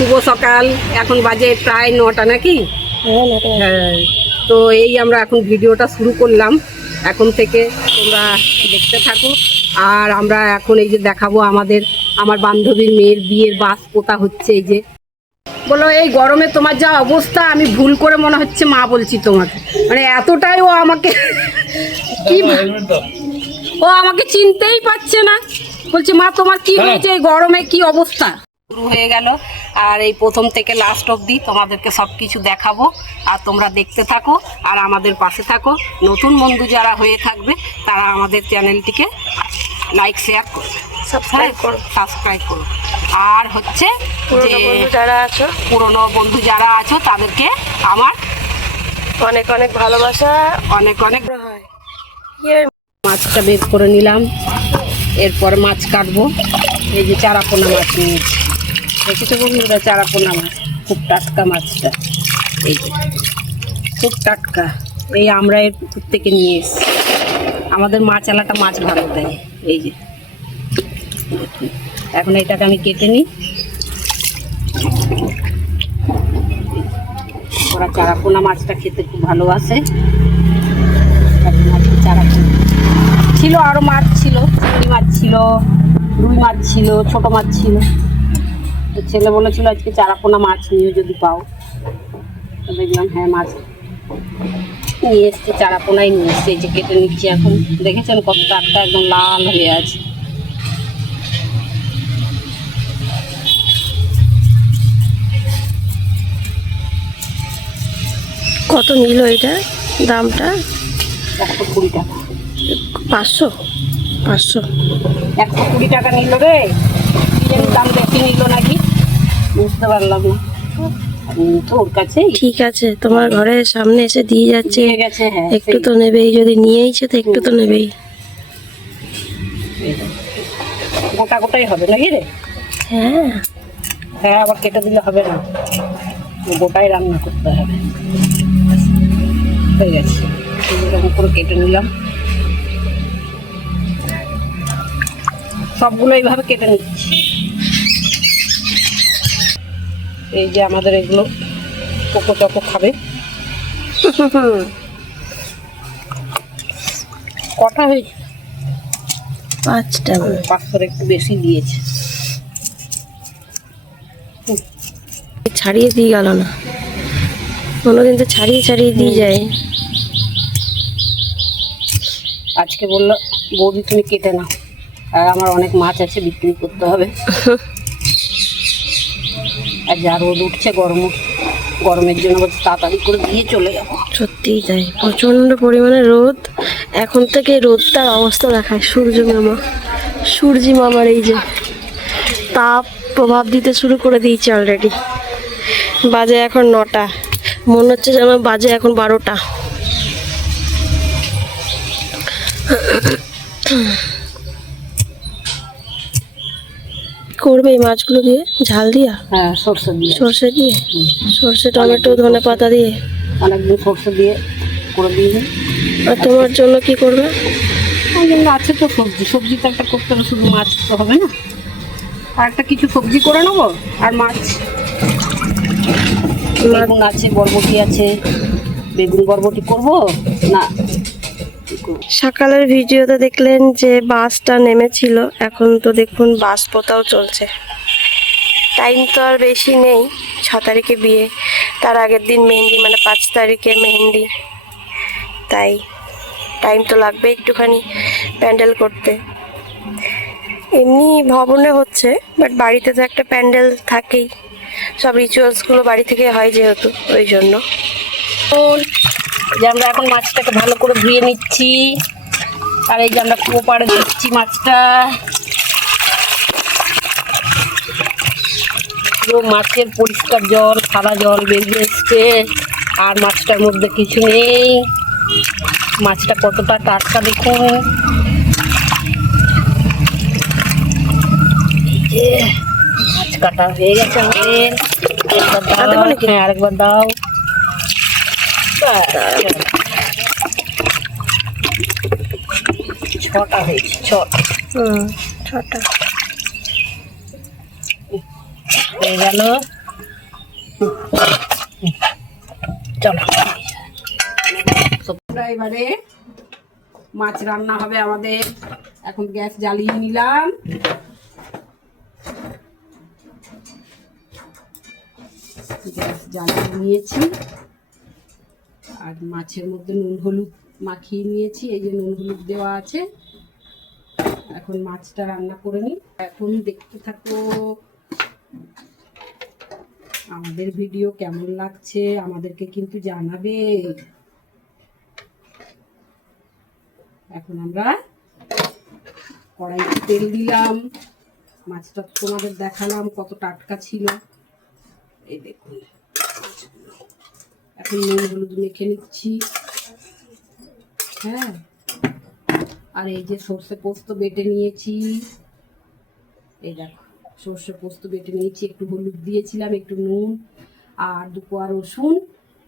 শুভ সকাল। এখন বাজে প্রায় 9টা নাকি? হ্যাঁ, তো এই আমরা এখন ভিডিওটা শুরু করলাম। এখন থেকে তোমরা দেখতে থাকো। আর আমরা এখন এই যে দেখাবো আমার বান্ধবীর মেয়ের বিয়ের বাস পোতা হচ্ছে। এই যে বলো, এই গরমে তোমার যা অবস্থা, আমি ভুল করে মনে হচ্ছে মা বলছি তোমাকে, মানে এতটাই ও আমাকে কি ও আমাকে চিনতেই পারছে না। বলছি মা তোমার কি হয়েছে, এই গরমে কি অবস্থা। শুরু হয়ে গেল, আর এই প্রথম থেকে লাস্ট অবধি তোমাদেরকে সব কিছু দেখাবো। আর তোমরা দেখতে থাকো আর আমাদের পাশে থাকো। নতুন বন্ধু যারা হয়ে থাকবে তারা আমাদের চ্যানেলটিকে লাইক শেয়ার করো, সাবস্ক্রাইব করো। আর হচ্ছে যে পুরনো বন্ধু যারা আছো তাদেরকে আমার অনেক অনেক ভালোবাসা, অনেক অনেক। মাছটা বের করে নিলাম, এরপর মাছ কাটবো। এই যে চারাপোনা মাছ নিয়েছি, দেখেছো বন্ধুরা? চারাপোনা মাছ খুব টাটকা মাছটা, এই যে খুব টাটকা। এই আমরা এর পুকুর থেকে নিয়ে এসেছি। আমাদের মাছ এলাকা মাছ ভালো দেয়। এই যে এখন এটাকে আমি কেটে নিই। ওরা চারাপোনা মাছটা খেতে খুব ভালোবাসে। চারাপোনা ছিল, আরও মাছ ছিল, চিংড়ি মাছ ছিল, রুই মাছ ছিল, ছোট মাছ ছিল। তো ছেলে বলেছিল আজকে চারাপোনা মাছ নিয়ে যদি পাও। তো দেখলাম হ্যাঁ, মাছ নিয়ে এসছে, চারাপোনাই নিয়ে এসছে। এই যে কেটে নিচ্ছি এখন। দেখেছেন কত টাটকা, একদম লাল হয়ে আছে। কত নিল এটা দামটা? 120 টাকা। 500 120 টাকা নিল রে। দাম বেশি নিল নাকি বুঝতে পারলাম না। তোর কাছে ঠিক আছে, তোমার ঘরের সামনে এসে দিয়ে যাচ্ছে, গেছে। হ্যাঁ, একটু তো নেবেই। যদি নিয়েইছে তো একটু তো নেবেই। গোটা গোটাই হবে নাকি রে? হ্যাঁ হ্যাঁ, আবার কেটে দিলে হবে না, গোটাই রান্না করতে হবে। হয়ে গেছে, এরকম করে কেটে নিলাম। সবগুলো এইভাবে কেটে নিচ্ছি। এই যে আমাদের এগুলো কোকো চকো খাবে। কটা হয়েছে? 5টা। 500 একটু বেশি দিয়েছে। ছাড়িয়ে দিয়ে গেল না, কোনোদিন তো ছাড়িয়ে দিয়ে যায়। আজকে বললো বৌদি তুমি কেটে নাও, আর আমার অনেক মাছ আছে, বিক্রি করতে হবে। আর যা রোদ উঠছে, গরমের জন্য তাড়াতাড়ি করে দিয়ে চলে যাবো। সত্যিই তাই, প্রচন্ড পরিমাণে রোদ। এখন থেকে রোদটার অবস্থা দেখায় সূর্যি মামার এই যে তাপ প্রভাব দিতে শুরু করে দিয়েছে অলরেডি। বাজে এখন 9টা, মনে হচ্ছে যেন বাজে এখন 12টা। করবে এই মাছগুলো দিয়ে ঝাল দিয়া? হ্যাঁ, সর্ষে দিয়ে সর্ষে, টমেটো, ধনে পাতা দিয়ে। অনেকদিন সর্ষে দিয়ে করে দিয়ে। আর তোমার জন্য কি করবে? আমার জন্য আছে তো সবজি তো একটা করতে হবে, শুধু মাছ তো হবে না। আর একটা কিছু সবজি করে নেবো, আর মাছ। বেগুন আছে, বরবটি আছে। বেগুন বরবটি করবো না। সকালের ভিডিওতে দেখলেন যে বাসটা নেমেছিল, এখন তো দেখুন বাস পোতাও চলছে। টাইম তো আর বেশি নেই। 6 তারিখে বিয়ে, তার আগের দিন মেহেন্দি, মানে 5 তারিখে মেহেন্দি। তাই টাইম তো লাগবে একটুখানি প্যান্ডেল করতে। এমনি ভবনে হচ্ছে, বাট বাড়িতে তো একটা প্যান্ডেল থাকেই। সব রিচুয়ালসগুলো বাড়ি থেকে হয় যেহেতু, ওই জন্য। যে আমরা এখন মাছটাকে ভালো করে ধুয়ে নিচ্ছি। আর এই যে আমরা কুয়ো পাড়ে দিচ্ছি মাছটা। পুরো মাছের পরিষ্কার জল, সাদা জল বেরিয়ে এসছে, আর মাছটার মধ্যে কিছু নেই। মাছটা কতটা টাটকা দেখুন। মাছ কাটা হয়ে গেছে আমাদের। হ্যাঁ, আরেকবার দাও। 6টা হয়েছে, 6টা ছটা হয়ে গেল। চলো এবারে মাছ রান্না হবে আমাদের। এখন গ্যাস জ্বালিয়ে নিলাম। গ্যাস জ্বালিয়ে নিয়েছি আর মাছের মধ্যে নুন হলুদ মাখিয়ে নিয়েছি। এই যে নুন হলুদ দেওয়া আছে। এখন মাছটা রান্না করে নিই। এখন দেখতে থাকো আমাদের ভিডিও কেমন লাগছে আমাদেরকে কিন্তু জানাবে। এখন আমরা কড়াইতে তেল দিলাম। মাছটা তোমাদের দেখালাম কত টাটকা ছিল। এই দেখুন এখন নুন হলুদ মেখে নিচ্ছি। হ্যাঁ, আর এই যে সর্ষে পোস্ত বেটে নিয়েছি। এই দেখো সর্ষে পোস্ত বেটে নিয়েছি, একটু হলুদ দিয়েছিলাম, একটু নুন আর 2 কোয়া রসুন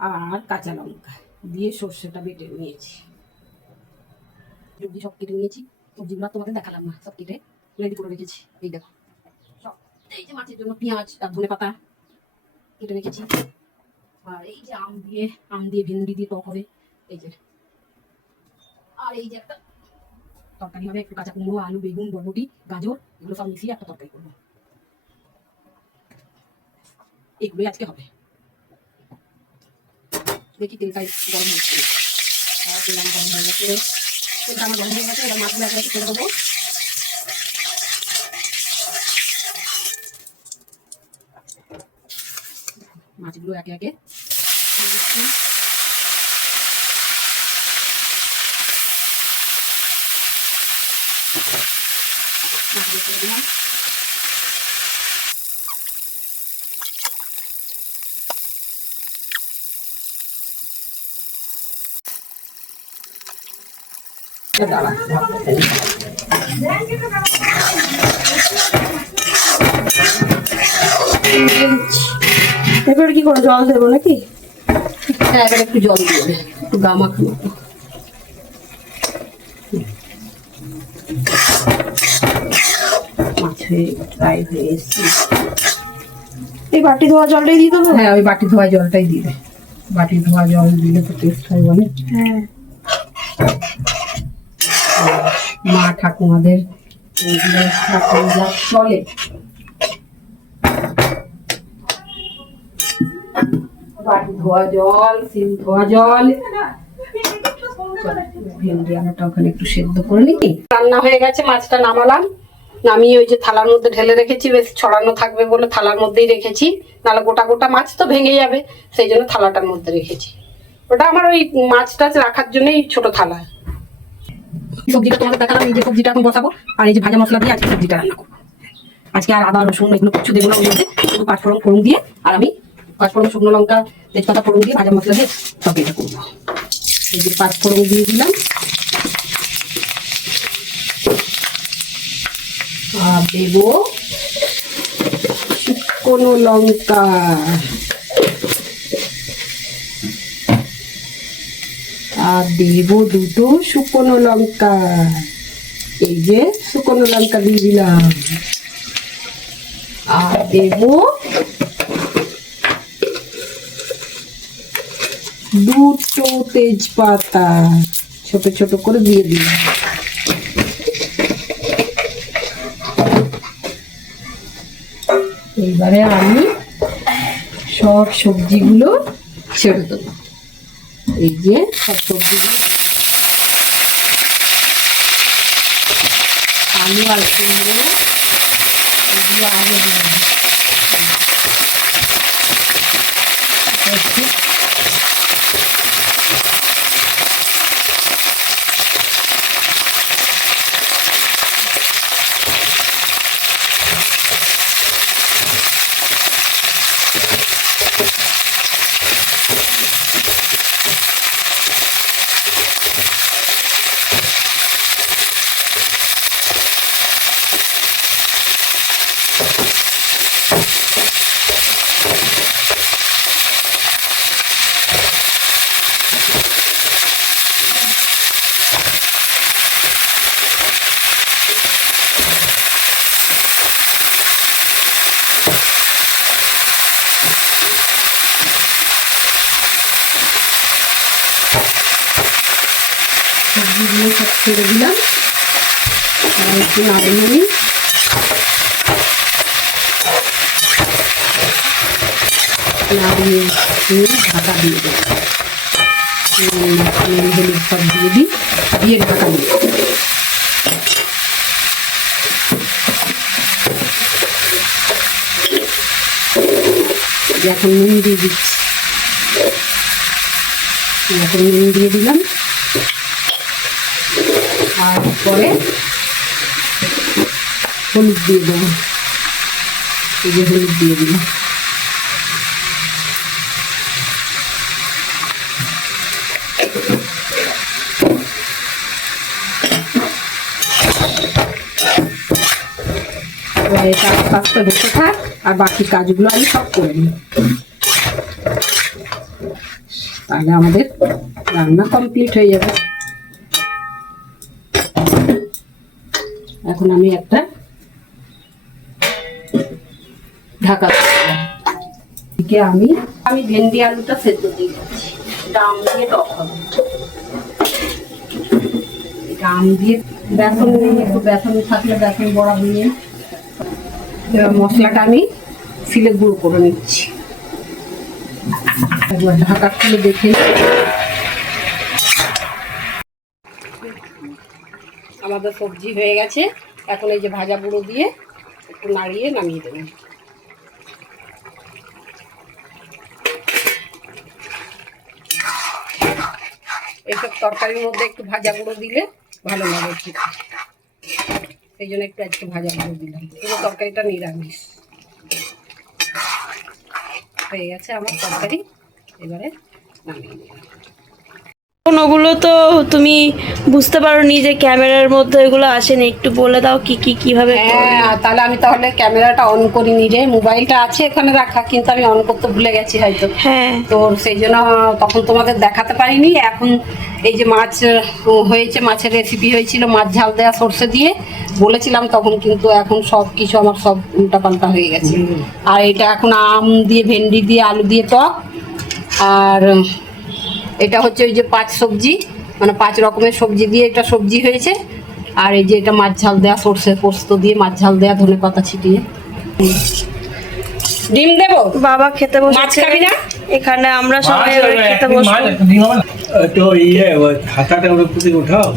আর কাঁচা লঙ্কা দিয়ে সর্ষেটা বেটে নিয়েছি। সবজি সব কেটে নিয়েছি। সবজিগুলো তোমাদের দেখালাম না, সব কেটে রেডি করে রেখেছি। এই দেখো সব। এই যে মাছের জন্য পেঁয়াজ আর ধনে পাতা কেটে রেখেছি। আর এই যে আম দিয়ে ভেন্ডি দিয়ে টক হবে। এই যে, আর এই যে একটা তরকারি হবে, একটু কাঁচা কুমড়ো, আলু, বেগুন, বরবটি, গাজর এগুলো সব মিশিয়ে একটা তরকারি করবো। এগুলোই আজকে হবে। দেখি তেলটাই গরম হচ্ছে। তেল আমার গরম হয়ে গেছে। তেলটা আমার গরম হয়ে গেছে। এবার মাছগুলো একে একে ছেড়ে দেবো। মাছগুলো একে একে ছেড়ে দিচ্ছি। মাছগুলো ছেড়ে দিলাম। এরপরে কি করে জল দেবো নাকি? হ্যাঁ, এবার একটু জল দিয়ে দেবে, একটু গা মাখানো। মাছ হয়ে প্রায় হয়ে এসছে। এই বাটি ধোয়া জলটাই দিয়ে দেবো? হ্যাঁ, ওই বাটি ধোয়া জলটাই দিবে। বাটি ধোয়া জল দিলে তো টেস্ট হয় অনেক। হ্যাঁ, মা ঠাকুমাদের চলে। বাটি ধোয়া জল, সিম ধোয়া জল। ভেন্ডি আলুটা ওখানে একটু সেদ্ধ করে নিই। রান্না হয়ে গেছে, মাছটা নামালাম। নামিয়ে ওই যে থালার মধ্যে ঢেলে রেখেছি, বেশ ছড়ানো থাকবে বলে থালার মধ্যেই রেখেছি, নাহলে গোটা গোটা মাছ তো ভেঙে যাবে, সেই জন্য থালাটার মধ্যে রেখেছি। ওটা আমার ওই মাছ টাছ রাখার জন্যই ছোট থালা। সবজিটা তোমাদের দেখালাম। এই যে সবজিটা এখন বসাবো, আর এই যে ভাজা মশলা দিয়ে আজকে সবজিটা রান্না করবো। আজকে আর আদা রসুন এগুলো কিছু দেবো না, ওর মধ্যে শুধু পাঁচফোড়ন ফোড়ন দিয়ে, আর আমি পাঁচফোড়ন, শুকনো লঙ্কা, তেজপাতা ফোড়ন দিয়ে ভাজা মশলা দিয়ে সব এটা করবো। এই যে পাঁচফোড়ন দিয়ে দিলাম, আর দেবো শুকনো লঙ্কা, আর দেবো 2টো শুকনো লঙ্কা। এই যে শুকনো লঙ্কা দিয়ে দিলাম। আর দেবো 2টো তেজপাতা ছোট ছোট করে দিয়ে দিলাম। এইবারে আমি সব সবজিগুলো ছেড়ে দেবো। এই যে সব সবজিগুলো, আলু আর কুমড়ো এগুলো আগে দিয়ে দেবো। জলগুলো সব ছেড়ে দিলাম, আর একটু নাড়িয়ে নিই। নাড়িয়ে নিয়ে ঢাকা দিয়ে দেবো। হলুদ সব দিয়ে দিই, দিয়ে ঢাকা দিয়ে দেবো। এখন নুন দিয়ে দিচ্ছি, এখন নুন দিয়ে দিলাম। আর পরে হলুদ দিয়ে দেবো, এই যে হলুদ দিয়ে দিলাম। এটা আস্তে আস্তে হতে থাক, আর বাকি কাজগুলো আমি সব করে নিই, তাহলে আমাদের রান্না কমপ্লিট হয়ে যাবে। এখন আমি একটা ঢাকা দিকে আমি ভেন্ডি আলুটা সেদ্ধ দিয়ে দিচ্ছি। ডাম দিয়ে টক হবে, ডাম দিয়ে বেসন নিয়ে, একটু বেসন থাকলে বেসন বড়া দিয়ে মশলাটা আমি সিলে গুঁড়ো করে নিচ্ছি। একবার ঢাকা খুলে দেখে আমাদের সবজি হয়ে গেছে। এখন এই যে ভাজা গুঁড়ো দিয়ে একটু নাড়িয়ে নামিয়ে দেবো। এইসব তরকারির মধ্যে একটু ভাজা গুঁড়ো দিলে ভালো লাগে খেতে, সেই জন্য একটু আজকে ভাজা গুঁড়ো দিলাম। পুরো তরকারিটা নিরামিষ হয়ে গেছে আমার তরকারি, এবারে নামিয়ে নিলাম। ওগুলো তো তুমি বুঝতে পারোনি যে ক্যামেরার মধ্যে এগুলো আসেনি, একটু বলে দাও কি কি কিভাবে। হ্যাঁ, তাহলে আমি তাহলে ক্যামেরাটা অন করিনি রে, মোবাইলটা আছে এখানে রাখা, কিন্তু আমি অন করতে ভুলে গেছি হয়তো। হ্যাঁ, তো সেই জন্য তখন তোমাদের দেখাতে পারিনি। এখন এই যে মাছ হয়েছে, মাছের রেসিপি হয়েছিল মাছ ঝাল দেওয়া সর্ষে দিয়ে বলেছিলাম তখন, কিন্তু এখন সব কিছু আমার সব উল্টাপাল্টা হয়ে গেছে। আর এটা এখন আম দিয়ে, ভেন্ডি দিয়ে, আলু দিয়ে টক, আর এটা হচ্ছে ওই যে 5 সবজি, মানে 5 রকমের সবজি দিয়ে এটা সবজি হয়েছে। আর এই যে এটা মাছ ঝাল দেওয়া সর্ষে পোস্ত দিয়ে, মাছ ঝাল দেওয়া ধনে পাতা ছিটিয়ে। ডিম দেবো, বাবা খেতে মাছ বসেছে খাবি না? এখানে আমরা সবাই এবার খেতে বসবো। তো হাতাটা উঠাও,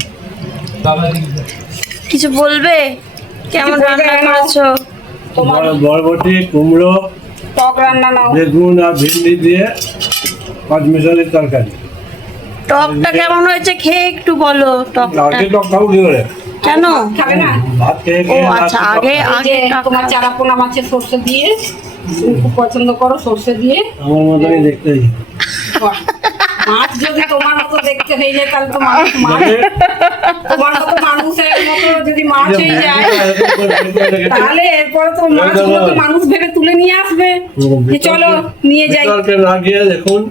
কিছু বলবে? কেমন রান্না করেছো? তোমার বরবটি, কুমড়ো, টক রান্না নাও। বেগুন আর ভেন্ডি দিয়ে পাঁচমিশালির তরকারি। টকটা কেমন হয়েছে খেয়ে একটু বলো। টকটা আগে টক খাবো কি করে? কেন খাবে না? ভাত খেয়ে ও খেয়ে আচ্ছা, রাত্রে টক আগে খাবো। যে আগে তোমার চারাপোনা মাছের সর্ষে দিয়ে, তুমি খুব পছন্দ করো সর্ষে দিয়ে। আমার মতনই দেখতে হয়েছে। মাছ যদি তোমার মতো দেখতে হয়ে যায় তাহলে তো মানুষ তোমার মতো মানুষের মতো যদি মাছ হয়ে যায় তাহলে এরপরে তো মাছগুলোকে মানুষ ভেবে তুলে নিয়ে আসবে যে চলো নিয়ে যাই। বিতর্কে না গিয়ে দেখুন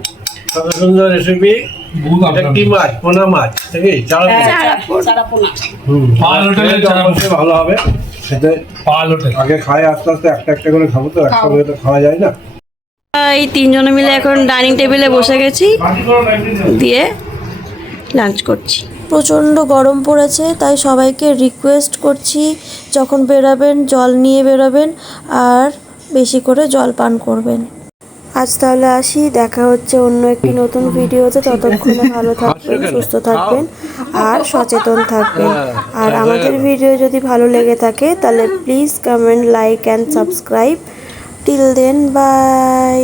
কত সুন্দর রেসিপি। এটা কি মাছ? পোনা মাছ নাকি? চারাপোনা। অবশ্যই ভালো হবে খেতে। আগে খাই, আস্তে আস্তে একটা একটা করে খাবো, তো একসঙ্গে তো খাওয়া যায় না। এই 3 জনে মিলে এখন ডাইনিং টেবিলে বসে গেছি, দিয়ে লাঞ্চ করছি। প্রচণ্ড গরম পড়েছে, তাই সবাইকে রিকোয়েস্ট করছি যখন বেরোবেন জল নিয়ে বেরোবেন, আর বেশি করে জল পান করবেন। আজ তাহলে আসি, দেখা হচ্ছে অন্য একটি নতুন ভিডিওতে। ততক্ষণে ভালো থাকবেন, সুস্থ থাকবেন আর সচেতন থাকবেন। আর আমাদের ভিডিও যদি ভালো লেগে থাকে তাহলে please comment, like and subscribe. Till then, by.